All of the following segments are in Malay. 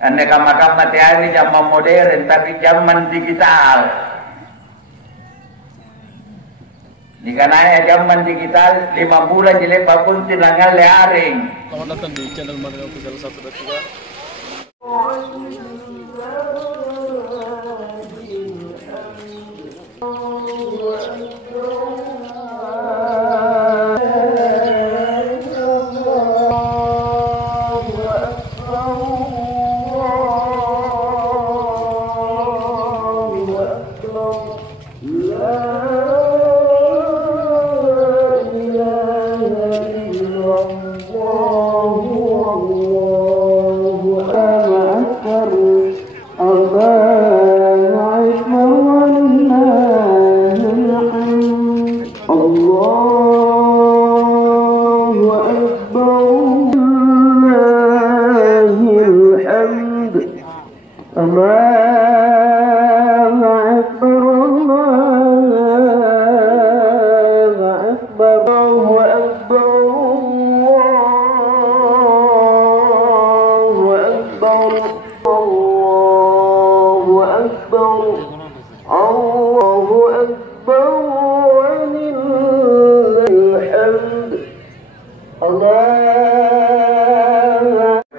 Aneka makam materi zaman modern tapi zaman digital. Dikanaya zaman digital 5 bulan jelek pun tinangan learing. Selamat datang di channel Madura Official 123.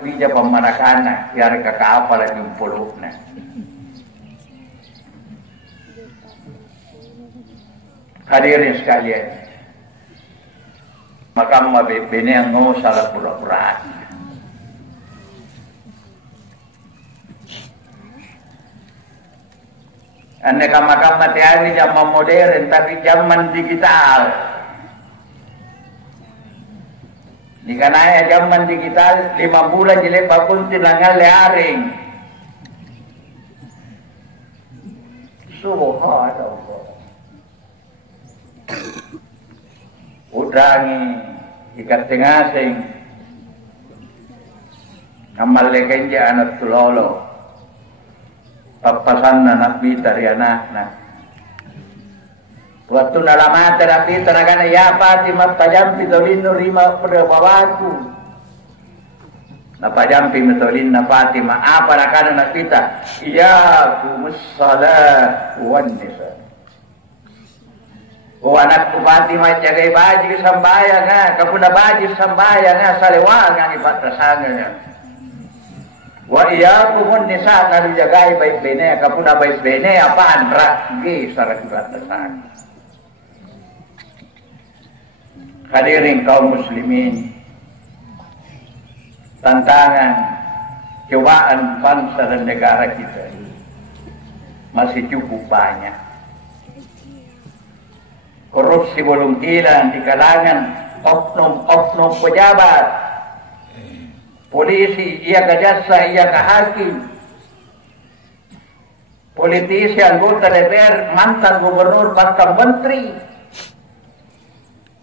Bija pemarakana, biar kakak apa lagi pulukna. Hadirin sekalian, makam bini yang mau salah pura-pura. Aneka makam materi zaman modern tapi zaman digital. Dikanaya zaman digital 5 bulan jelek pun tinangan learing. Subhanallah. Udangi ikat tengasing amal lekenja anak tulolo papasan na nabi dari anakna. Waktu nalamat terapi tenaga ya Fatimah pajam pitolin rima pada bawaku. Na pajam pitolin na Fatimah apa nakana nakita? Iya kumussalah wan nisa. O anakku Fatimah jagai baji sambayang ha, kapuna baji sambayang ha salewang ang ipatrasanga. Wa iya kumun nisa ngalu jagai baik bene kapuna baik bene apaan ragi sarang ipatrasanga. Hadirin kaum muslimin, tantangan, cobaan bangsa dan negara kita masih cukup banyak. Korupsi belum hilang di kalangan oknum-oknum pejabat, polisi, ia ke jaksa, ia ke hakim, politisi, anggota DPR, mantan gubernur, bahkan menteri,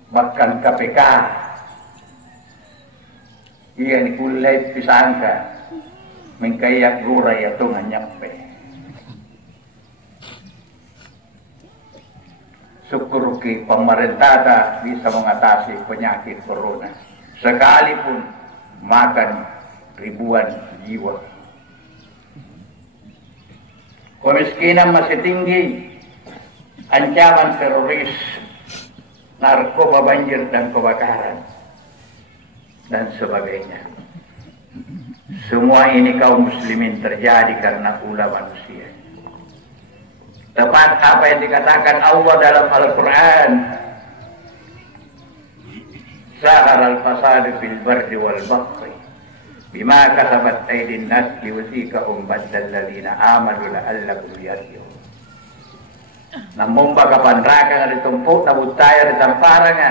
bahkan KPK. Ia ni kulay pisangka mengkayak guray atau nganyampe. Syukur ki pemerintah bisa mengatasi penyakit corona sekalipun makan ribuan jiwa. Kemiskinan masih tinggi, ancaman teroris, narkoba, banjir dan kebakaran dan sebagainya. Semua ini kaum muslimin terjadi karena ulah manusia. Tepat apa yang dikatakan Allah dalam Al-Quran, Zahar al-fasad fil barri wal bahri bima kasabat aydin nas liwasiqahum baddal ladina amanu la'allakum yarji'un. Namun bagapan raka nga ditumpuk na butaya di tampara nga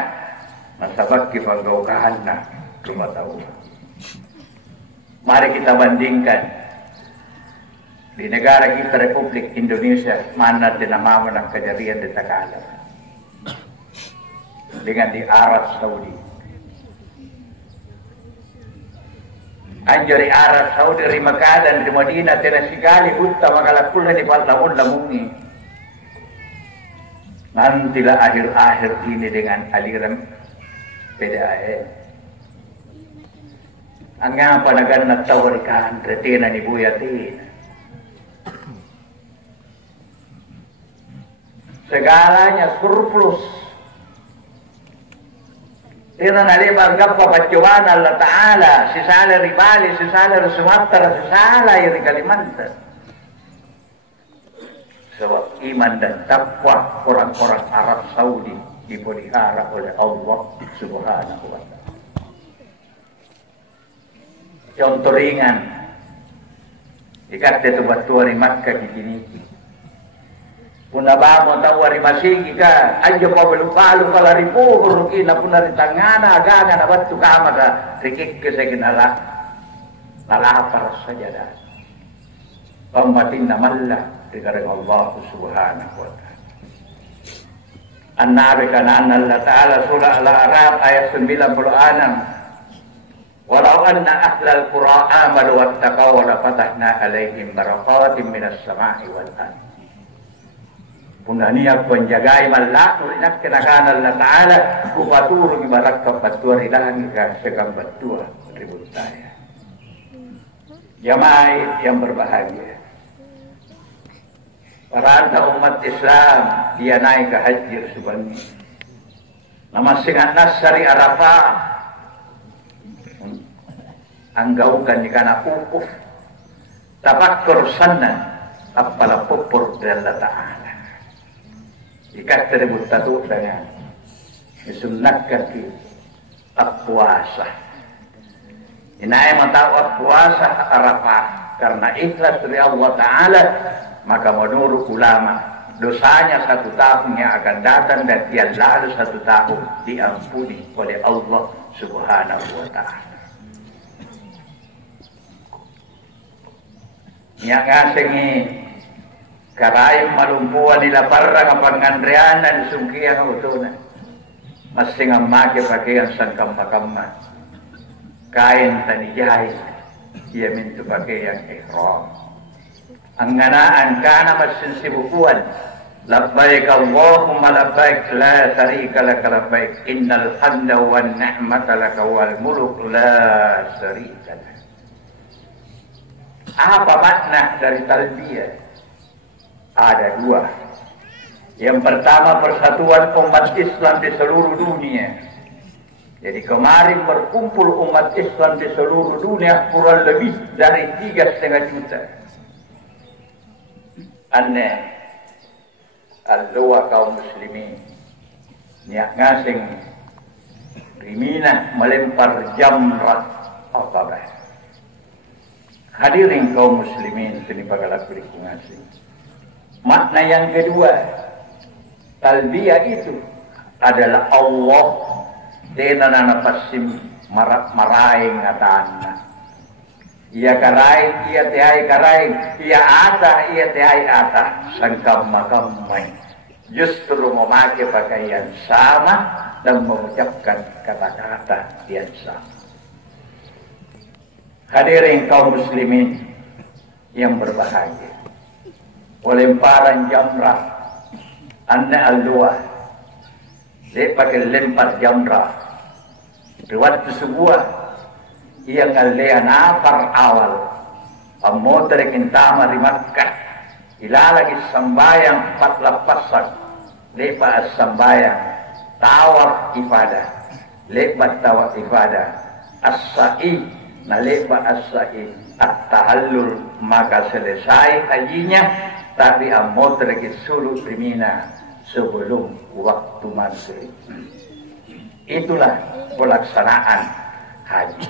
masabag kipagaukahan na tumatawa. Mari kita bandingkan di negara kita Republik Indonesia mana dinamaman ng kajarian di Tagalan dengan di Arab Saudi. Anjari Arab Saudi di Makkah dan di Madinah tinasigali hutta makalakulah di patlamun-lamungi. Nantilah akhir-akhir ini dengan aliran PDAM. Ang nga panagan na tawarikan, retina ni buyatin. Segalanya surplus. Tino nalibar ka papatyuan Allah Ta'ala, si sala ribali, si sala Sumatra, si sala iri Kalimantan. Sebab iman dan takwa orang-orang Arab Saudi dipelihara oleh Allah Subhanahu wa Ta'ala. Contoh ringan, ikat itu batu hari Makkah di sini. Puna ba mo tahu hari masigi ka, ayo pa balu-balu pala ribu rugi na puna ritangana agana na batu kama ka rikik ke sa kinala nalapar saja dah. Pamatin na malla dikarang Allah Subhanahu wa Ta'ala. An-Nabi kana Allah Ta'ala surah Al-A'raf ayat 96. Walau anna ahlal qura amalu wattaqaw la fatahna alaihim barakatin minas sama'i wal ardh. Punaniya penjagai malak nurinak kenakan Allah Ta'ala kupatur ibarat kapatua rilang ka segam batua ribut saya. Jamaah yang berbahagia. Para umat Islam dia naik ke haji subhani. Nama singat nasari Arafah. Anggaukan jika ukuf tabakur sana apalah pupur dari Allah Ta'ala jika tersebut tatu dengan disunatkan di puasa inai mata puasa Arafah karena ikhlas dari Allah Ta'ala maka menurut ulama dosanya 1 tahun yang akan datang dan dia lalu 1 tahun diampuni oleh Allah Subhanahu wa Ta'ala. Yang ngasengi karay malumpuan nila para kapangandrianan sungkian utuna masing ang make pakaian sangkam makamman kain tanijay iya mintu pakaian ihram ang nganaan kana masinsibukuan labbaik Allahumma labbaik la syarika laka labbaik innal hamda wan ni'mata laka wal mulk la syarika lak. Apa makna dari talbiyah? Ada 2. Yang pertama persatuan umat Islam di seluruh dunia. Jadi kemarin berkumpul umat Islam di seluruh dunia kurang lebih dari 3,5 juta. Aneh. Al-doa kaum muslimin. Niat ngasing riminah melempar jamrat Aqabah. Hadirin kaum muslimin sini pagalah lingkungan sini. Makna yang kedua, talbiyah itu adalah Allah denana pasim maraing atana. Ia karaing, ia tehai karaing, ia ata, ia tehai ata, sangkam makamai. Justru memakai pakaian sama dan mengucapkan kata-kata yang sama. Hadirin kaum muslimin yang berbahagia. Pelemparan jamrah anna al-dua. Dia pakai lempar jamrah. Riwayat sebuah yang ngalea nafar awal. Pamotor kintama di Makkah. Ilalagi sambayang 4 lapasan. Lepas sambayang tawaf ibadah. Lepas tawaf ibadah. As-sa'i nalepa as-sa'i at-tahallul maka selesai hajinya tapi amot lagi sulut dimina sebelum waktu maghrib. Itulah pelaksanaan haji.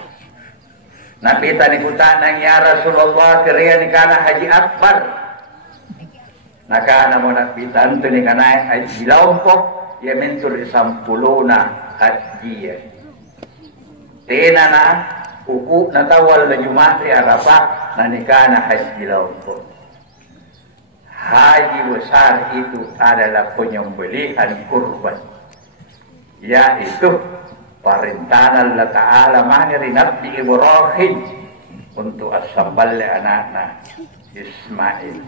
Nabi tadi kutanang ya Rasulullah kerian kana haji akbar. Nakana mo Nabi tanto ni kana haji lompok ya mentur sampuluna haji. Tenana uku natawal na Jumat di Arafah na nikana haji lampau. Haji besar itu adalah penyembelihan kurban, yaitu perintah Allah Ta'ala mahiri Nabi Ibrahim untuk as-sambal anaknya Ismail.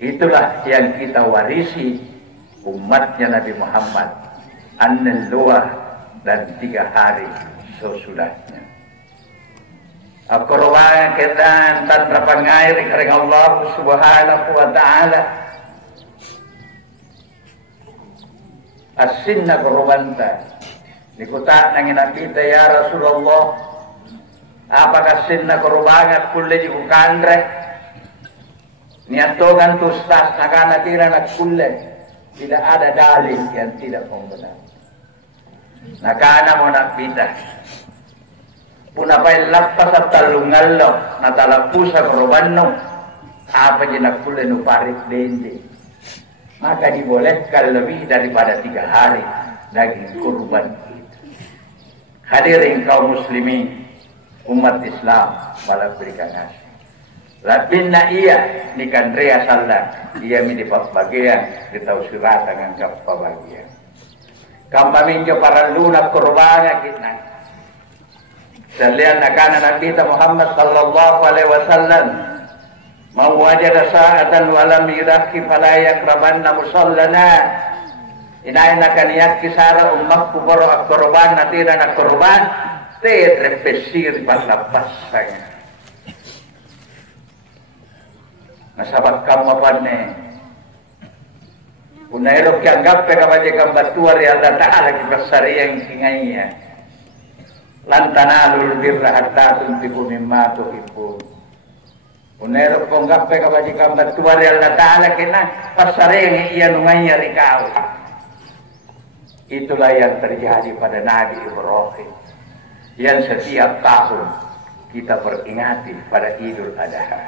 Itulah yang kita warisi umatnya Nabi Muhammad an-luah dan 3 hari sesudahnya. Al-Qur'an kita tanpa pangair kering Allah subhanahu wa ta'ala. Asinna korobanta. Nikuta nangin kita ya Rasulullah. Apakah sinna korobangat kulle di kukandre? Niatogan tustas nakana tira nak kulle. Tidak ada dalil yang tidak membenar. Nakana mo nakita. Puna pa'y lapas at talungallo na talapusa korobanno. Apa je nak kulle no parit lendi. Maka dibolehkan lebih daripada 3 hari daging kurban itu. Hadirin kaum muslimin, umat Islam malah berikan nasi. Labinna iya nikan rea salah ia mendapat bagian kita usirat dengan kapal bagian. Kami minjo para lunak kurban kita. Salian akan Nabi Muhammad sallallahu alaihi wasallam. Mau wajada sa'atan walam yudakhi fala yakrabanna musallana. Inain akan yakki sara ummak kuboro akkorban natira na korban te repesir patlapas saya. Nasabat kamu apa ne? Unairo kianggap ka baje kang batuar ya Allah Ta'ala ki basari yang singaiya. Lantanalul birra hatta tuntiku mimma tuhibbun. Unero kong gape kabajikan batuar ya Allah Ta'ala kena pasareng iyan ngaya rikau. Itulah yang terjadi pada Nabi Ibrahim. Yang setiap tahun kita peringati pada Idul Adha.